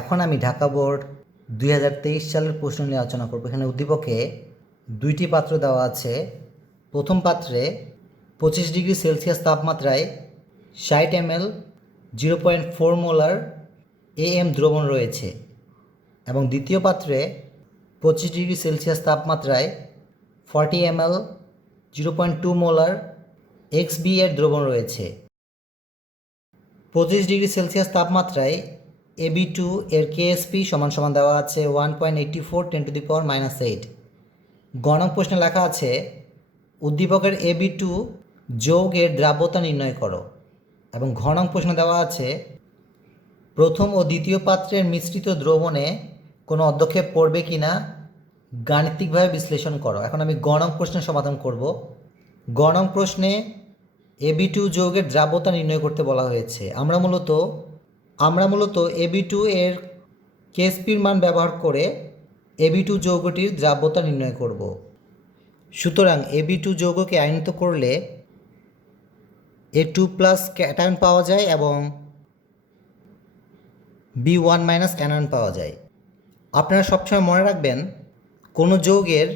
এখন আমি ঢাকা বোর্ড দুই হাজার তেইশ সালের প্রশ্ন নিয়ে আলোচনা করব। এখানে উদ্দীপকে দুইটি পাত্র দেওয়া আছে। প্রথম পাত্রে পঁচিশ ডিগ্রি সেলসিয়াস তাপমাত্রায় ষাট M L zero point four molar A M দ্রবণ রয়েছে এবং দ্বিতীয় পাত্রে পঁচিশ ডিগ্রি সেলসিয়াস তাপমাত্রায় forty M L zero point two molar X B এর দ্রবণ রয়েছে। পঁচিশ ডিগ্রি সেলসিয়াস তাপমাত্রায় এবি টু এর কেএসপি সমান সমান দেওয়া আছে one point eighty four ten to the power minus eight গণক প্রশ্নে লেখা আছে, উদ্দীপকের এবি টু যৌগের দ্রাব্যতা নির্ণয় করো। এবং ঘনক প্রশ্ন দেওয়া আছে, প্রথম ও দ্বিতীয় পাত্রের মিশ্রিত দ্রবণে কোনো অধ্যক্ষেপ পড়বে কি না গাণিতিকভাবে বিশ্লেষণ করো। এখন আমি গণক প্রশ্নের সমাধান করব। গণক প্রশ্নে এবি টু যৌগের দ্রাব্যতা নির্ণয় করতে বলা হয়েছে। আমরা মূলত আমরা মূলত এবি টু এর কেএসপির মান ব্যবহার করে এবি টু যৌগটির দ্রাব্যতা নির্ণয় করব। সুতরাং এবি টু যৌগকে আইনিত করলে এ টু প্লাস ক্যাটায়ন পাওয়া যায় এবং বি ওয়ান মাইনাস অ্যানায়ন পাওয়া যায়। আপনারা সবসময় মনে রাখবেন, কোনো যৌগের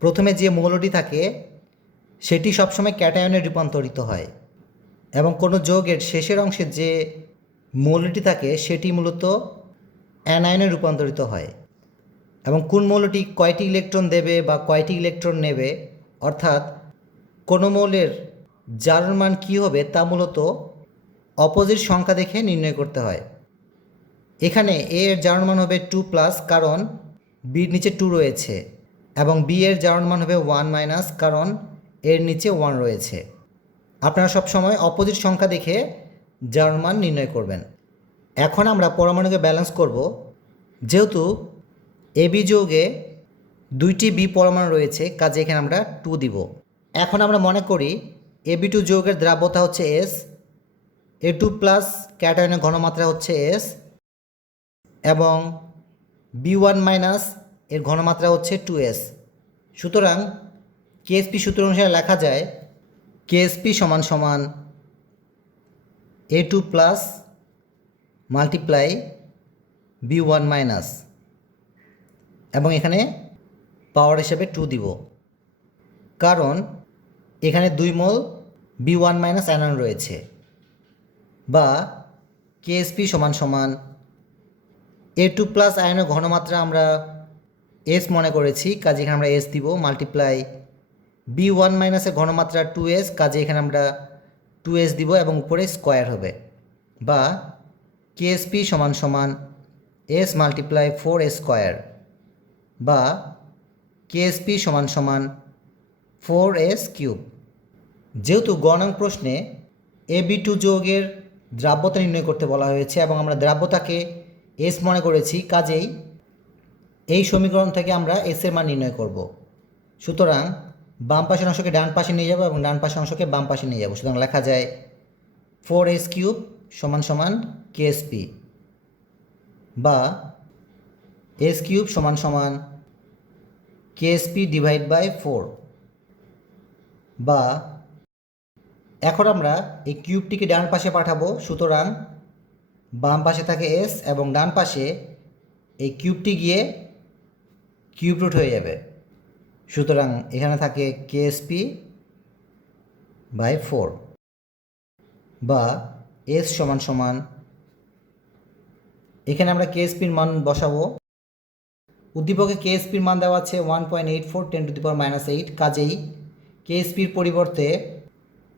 প্রথমে যে মৌলটি থাকে, সেটি সবসময় ক্যাটায়নে রূপান্তরিত হয় এবং কোনো যৌগের শেষের অংশে যে মৌলটি থাকে সেটি মূলত অ্যানায়নে রূপান্তরিত হয় এবং কোন মৌলটি কয়টি ইলেকট্রন দেবে বা কয়টি ইলেকট্রন নেবে, অর্থাৎ কোনো মৌলের জারণ মান কী হবে তা মূলত অপোজিট সংখ্যা দেখে নির্ণয় করতে হয়। এখানে এ এর জারণ মান হবে টু প্লাস কারণ বির নিচে টু রয়েছে এবং বি এর জারণ মান হবে ওয়ান মাইনাস কারণ এর নিচে ওয়ান রয়েছে। আপনারা সবসময় অপোজিট সংখ্যা দেখে জারণ মান নির্ণয় করবেন। এখন আমরা পরমাণুকে ব্যালেন্স করব। যেহেতু এবি যৌগে দুইটি বি পরমাণু রয়েছে, কাজে এখানে আমরা টু দিব। এখন আমরা মনে করি এবি টু যৌগের দ্রাব্যতা হচ্ছে এস, এ টু প্লাস ক্যাটায়নের ঘনমাত্রা হচ্ছে এস, এবং বি ওয়ান মাইনাস এর ঘনমাত্রা হচ্ছে টু এস। সুতরাং কেএসপি সূত্র অনুসারে লেখা যায় কেএসপি সমান সমান A two plus multiply B one minus এবং এখানে পাওয়ার হিসেবে টু দিব। কারণ এখানে দুই mole B one minus anion রয়েছে বা কেএসপি সমান সমান এ টু প্লাস আয়নের ঘনমাত্রা আমরা এস মনে করেছি, কাজে এখানে আমরা এস দিব মাল্টিপ্লাই বি ওয়ান মাইনাসের ঘনমাত্রা টু এস কাজে এখানে আমরা টু এস দিব এবং উপরে স্কোয়ার হবে। বা কেএসপি সমান সমান S multiply four S square বা কেএসপি সমান সমান ফোর এস কিউব যেহেতু গণাঙ্ক প্রশ্নে এ বি টু যৌগের দ্রাব্যতা নির্ণয় করতে বলা হয়েছে এবং আমরা দ্রাব্যতাকে এস মনে করেছি, কাজেই এই সমীকরণ থেকে আমরা এস এর মান নির্ণয় করব। সুতরাং বাম পাশের অংশকে ডান পাশে নিয়ে যাব এবং ডান পাশের অংশকে বাম পাশে নিয়ে যাব। সুতরাং লেখা যায় ফোর এস কিউব সমান সমান কেএসপি বা এস কিউব সমান সমান কেএসপি ডিভাইড বাই ফোর বা এখন আমরা এই কিউবটিকে ডান পাশে পাঠাবো, সুতরাং বাম পাশে থাকে এস এবং ডান পাশে এই কিউবটি গিয়ে কিউব রুট হয়ে যাবে। সুতরাং এখানে থাকে কেএসপি বাই ফোর বা এস সমান সমান, এখানে আমরা কেএসপির মান বসাবো। উদ্দীপকে কেএসপির মান দেওয়া আছে one point eight four ten to the power minus eight কাজেই কেএসপির পরিবর্তে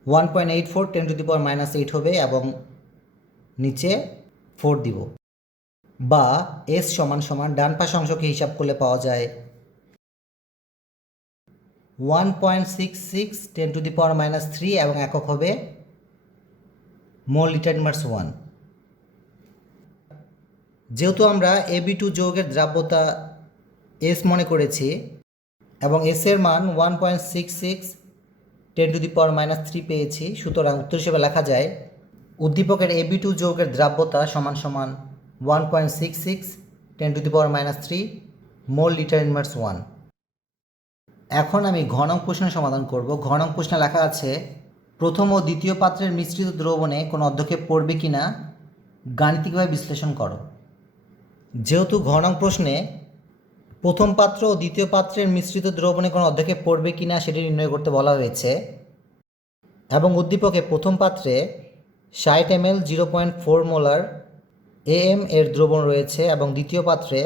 one point eight four ten to the power minus eight হবে এবং নিচে ফোর দিব। বা এস সমান সমান ডান পাশ অংশকে হিসাব করলে পাওয়া যায় one point six six ten to the power minus three এবং একক হবে মোল লিটার ইনভার্স ওয়ান যেহেতু আমরা এবি টু যৌগের দ্রাব্যতা এস মনে করেছি এবং এস এর মান one point six six ten to the power minus three পেয়েছি, সুতরাং উত্তর হিসেবে লেখা যায় উদ্দীপকের এবি টু যৌগের দ্রাব্যতা সমান সমান one point six six ten to the power minus three mole litre inverse one এখন আমি ঘনক প্রশ্নের সমাধান করব। ঘনক প্রশ্নে লেখা আছে, প্রথম ও দ্বিতীয় পাত্রের মিশ্রিত দ্রবণে কোনো অধ্যক্ষেপ পড়বে কি না গাণিতিকভাবে বিশ্লেষণ করো। যেহেতু ঘ প্রশ্নে প্রথম পাত্র ও দ্বিতীয় পাত্রের মিশ্রিত দ্রবণে কোনো অর্ধেকে পড়বে কি না সেটি নির্ণয় করতে বলা হয়েছে এবং উদ্দীপকে প্রথম পাত্রে ষাট M L zero point four molar A M এর দ্রবণ রয়েছে এবং দ্বিতীয় পাত্রে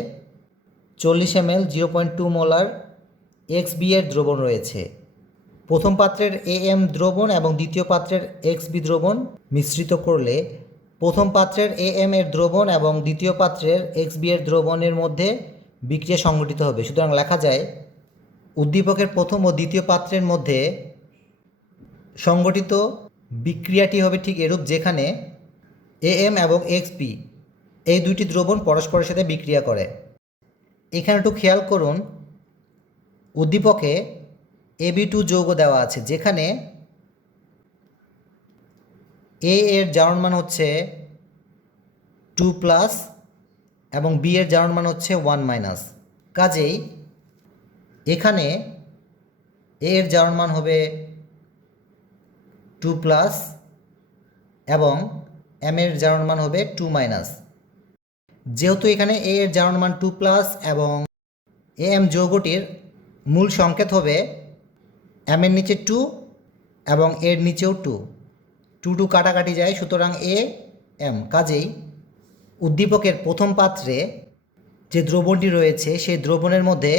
চল্লিশ M L zero point two molar X B এর দ্রবণ রয়েছে। প্রথম পাত্রের এএম দ্রবণ এবং দ্বিতীয় পাত্রের এক্স বি দ্রবণ মিশ্রিত করলে প্রথম পাত্রের এএম এর দ্রবণ এবং দ্বিতীয় পাত্রের এক্স বি এর দ্রবণের মধ্যে বিক্রিয়া সংঘটিত হবে। সুতরাং লেখা যায়, উদ্দীপকের প্রথম ও দ্বিতীয় পাত্রের মধ্যে সংগঠিত বিক্রিয়াটি হবে ঠিক এরূপ যেখানে এএম এবং এক্স পি এই দুইটি দ্রবণ পরস্পরের সাথে বিক্রিয়া করে। এখানে একটু খেয়াল করুন উদ্দীপকে এবি টু যৌগ দেওয়া আছে, যেখানে এ এর জারণ মান হচ্ছে টু প্লাস এবং বি এর জারণ মান হচ্ছে ওয়ান মাইনাস। কাজেই এখানে এ এর জারণ মান হবে টু প্লাস এবং এম এর জারণ মান হবে টু মাইনাস। যেহেতু এখানে এ এর জারণ মান টু প্লাস এবং এ এম যৌগটির মূল সংকেত হবে এম এর নিচে টু এবং এর নিচেও টু টু টু কাটাকাটি যায়, সুতরাং এ এম কাজেই উদ্দীপকের প্রথম পাত্রে যে দ্রবণটি রয়েছে, সেই দ্রবণের মধ্যে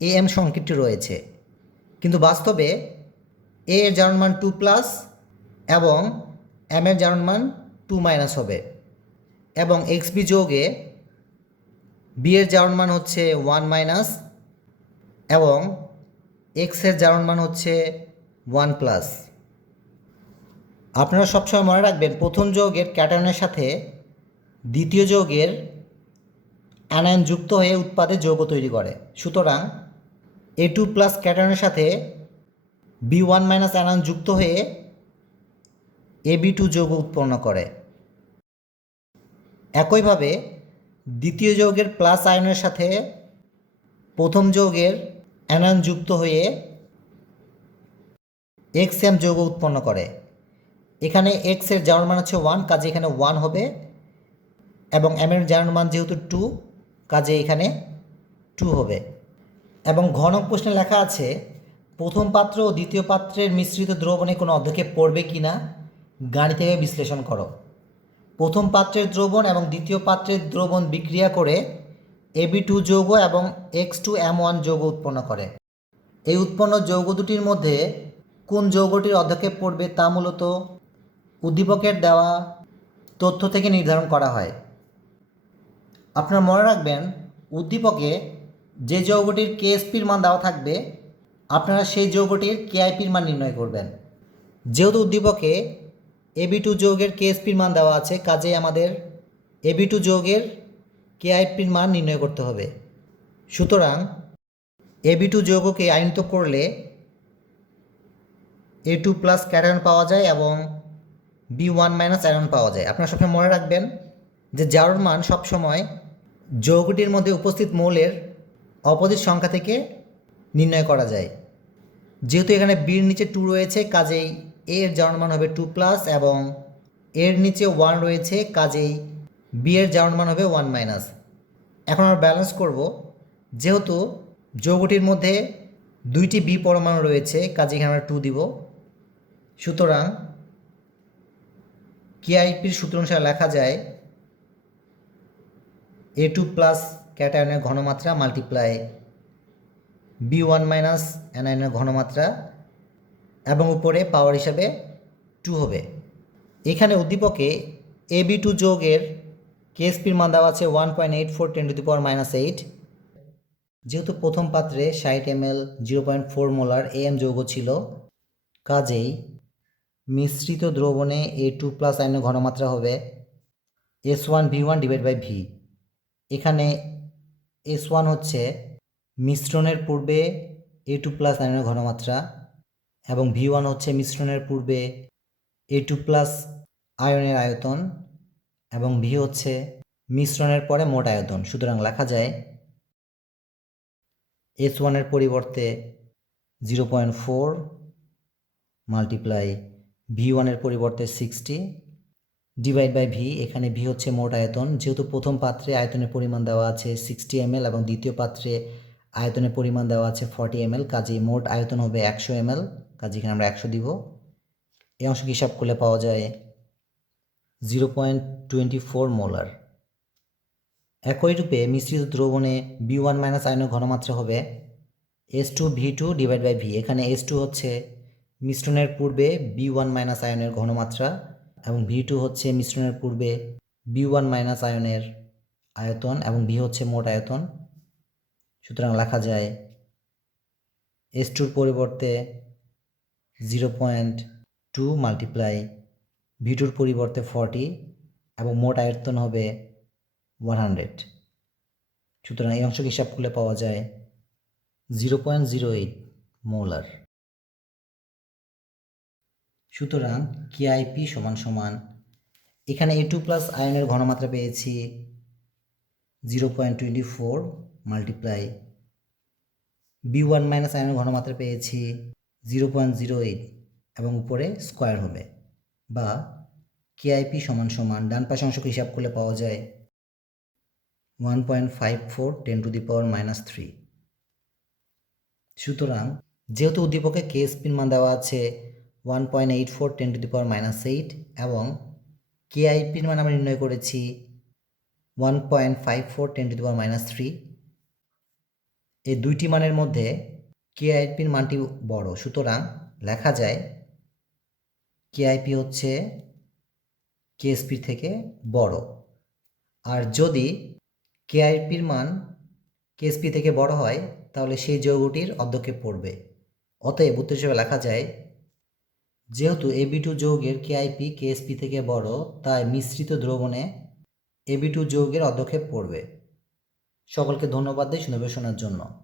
এ এম সংকেতটি রয়েছে। কিন্তু বাস্তবে এ এর জারণ মান টু প্লাস এবং এম এর জারণ মান টু মাইনাস হবে। এবং এক্স বি যোগে বি এর জারণ মান হচ্ছে ওয়ান মাইনাস এবং এক্সের জারণ মান হচ্ছে ওয়ান প্লাস আপনারা সবসময় মনে রাখবেন, প্রথম যৌগের ক্যাটায়নের সাথে দ্বিতীয় যৌগের অ্যানায়ন যুক্ত হয়ে উৎপাদে যৌগ তৈরি করে। সুতরাং এ টু প্লাস ক্যাটায়নের সাথে বি ওয়ান মাইনাস অ্যানায়ন যুক্ত হয়ে এ বি টু যৌগ উৎপন্ন করে। একইভাবে দ্বিতীয় যৌগের প্লাস আয়নের সাথে প্রথম যৌগের অ্যানায়ন যুক্ত হয়ে এক্স এম যৌগ উৎপন্ন করে। এখানে এক্সের জারণ মান হচ্ছে ওয়ান কাজে এখানে ওয়ান হবে। এবং এম এর জারণ মান যেহেতু টু কাজে এখানে টু হবে। এবং ঘন প্রশ্নে লেখা আছে, প্রথম পাত্র ও দ্বিতীয় পাত্রের মিশ্রিত দ্রবণে কোনো অধ্যক্ষেপ পড়বে কি না? গাণিতিক বিশ্লেষণ করো। প্রথম পাত্রের দ্রবণ এবং দ্বিতীয় পাত্রের দ্রবণ বিক্রিয়া করে এবি টু যৌগ এবং এক্স টু এম ওয়ান যৌগ উৎপন্ন করে। এই উৎপন্ন যৌগ দুটির মধ্যে কোন যৌগটির অধ্যক্ষেপ পড়বে তা মূলত উদ্দীপকের দেওয়া তথ্য থেকে নির্ধারণ করা হয়। আপনারা মনে রাখবেন, উদ্দীপকে যে যৌগটির কেএসপির মান দেওয়া থাকবে, আপনারা সেই যৌগটির কেআইপির মান নির্ণয় করবেন। যেহেতু উদ্দীপকে এবি টু যৌগের কেএসপির মান দেওয়া আছে, কাজেই আমাদের এবি টু যৌগের কেআইপির মান নির্ণয় করতে হবে। সুতরাং এবি টু যৌগকে আইনিত করলে এ টু প্লাস ক্যাটায়ন পাওয়া যায় এবং বি ওয়ান মাইনাস অ্যারন পাওয়া যায়। আপনারা সবসময় মনে রাখবেন যে জারণ মান সবসময় যৌগটির মধ্যে উপস্থিত মৌলের অপোজিট সংখ্যা থেকে নির্ণয় করা যায়। যেহেতু এখানে বির নিচে টু রয়েছে, কাজেই এর জারণ মান হবে টু প্লাস এবং এর নিচে ওয়ান রয়েছে, কাজেই বি এর জারণ মান হবে ওয়ান মাইনাস এখন আমরা ব্যালেন্স করব। যেহেতু যৌগটির মধ্যে দুইটি বি পরমাণু রয়েছে, কাজে এখানে আমরা টু দিব। সুতরাং কেআইপির সূত্র অনুসারে লেখা যায় এ টু প্লাস ক্যাটায়নের ঘনমাত্রা মাল্টিপ্লাই বি ওয়ান মাইনাস অ্যানায়নের ঘনমাত্রা এবং উপরে পাওয়ার হিসাবে টু হবে। এখানে উদ্দীপকে এ বি টু যোগের কেএসপির মান দেওয়া আছে one point eight four ten to the power minus eight যেহেতু প্রথম পাত্রে ষাট M L zero point four molar A M যৌগ ছিল, কাজেই মিশ্রিত দ্রবণে এ টু প্লাস আইনের ঘনমাত্রা হবে S one V one divide by V এখানে এস ওয়ান হচ্ছে মিশ্রণের পূর্বে এ টু প্লাস আয়নের ঘনমাত্রা এবং ভি ওয়ান হচ্ছে মিশ্রণের পূর্বে এ টু প্লাস আয়নের আয়তন। এবং ভি হচ্ছে মিশ্রণের পরে মোট আয়তন। সুতরাং লেখা যায় এস ওয়ানের পরিবর্তে zero point four multiply V ওয়ানের পরিবর্তে সিক্সটি ডিভাইড বাই ভি এখানে ভি হচ্ছে মোট আয়তন। যেহেতু প্রথম পাত্রে আয়তনের পরিমাণ দেওয়া আছে সিক্সটি এম এবং দ্বিতীয় পাত্রে আয়তনের পরিমাণ দেওয়া আছে ফর্টি এম এল কাজেই মোট আয়তন হবে একশো এম এল কাজে এখানে আমরা একশো দিব। এই অংশকে হিসাব করলে পাওয়া যায় zero point twenty four molar একই রূপে মিশ্রিত দ্রবণে বি ওয়ান মাইনাস আয়নের ঘনমাত্রা হবে S two V two divide by V এখানে এস টু হচ্ছে মিশ্রণের পূর্বে বি ওয়ান মাইনাস আয়নের ঘনমাত্রা এবং ভি টু হচ্ছে মিশ্রণের পূর্বে বি ওয়ান মাইনাস আয়নের আয়তন এবং ভি হচ্ছে মোট আয়তন। সুতরাং লেখা যায় এস টুর পরিবর্তে zero point two multiply V টুর পরিবর্তে ফর্টি এবং মোট আয়তন হবে ওয়ান হান্ড্রেড সুতরাং এই অংশকে হিসাব করলে পাওয়া যায় zero point zero eight molar সুতরাং কেআইপি সমান সমান, এখানে এ টু প্লাস আয়নের ঘনমাত্রা পেয়েছি zero point twenty four multiply B one minus আয়নের ঘনমাত্রা পেয়েছি জিরো পয়েন্ট জিরো এইট এবং উপরে স্কোয়ার হবে। বা কেআইপি সমান সমান ডান পাশে অংশকে হিসাব করলে পাওয়া যায় one point five four ten to the power minus three সুতরাং যেহেতু উদ্দীপকে কে স্পিন মান দেওয়া আছে one point eight four ten to the power minus eight এবং কেআইপির মান আমরা নির্ণয় করেছি one point five four ten to the power minus three এই দুইটি মানের মধ্যে কেআইপির মানটি বড়। সুতরাং লেখা যায় কে আইপি হচ্ছে কেএসপির থেকে বড়। আর যদি কেআইপির মান কেএসপি থেকে বড় হয়, তাহলে সেই যৌগটির অধ্যক্ষে পড়বে। অতএব উত্তর হিসেবে লেখা যায়, যেহেতু এবি টু যৌগের কেআইপি কেএসপি থেকে বড়, তাই মিশ্রিত দ্রবণে এবি টু যৌগের অধ্যক্ষেপ পড়বে। সকলকে ধন্যবাদ দিই শুনবে শোনার জন্য।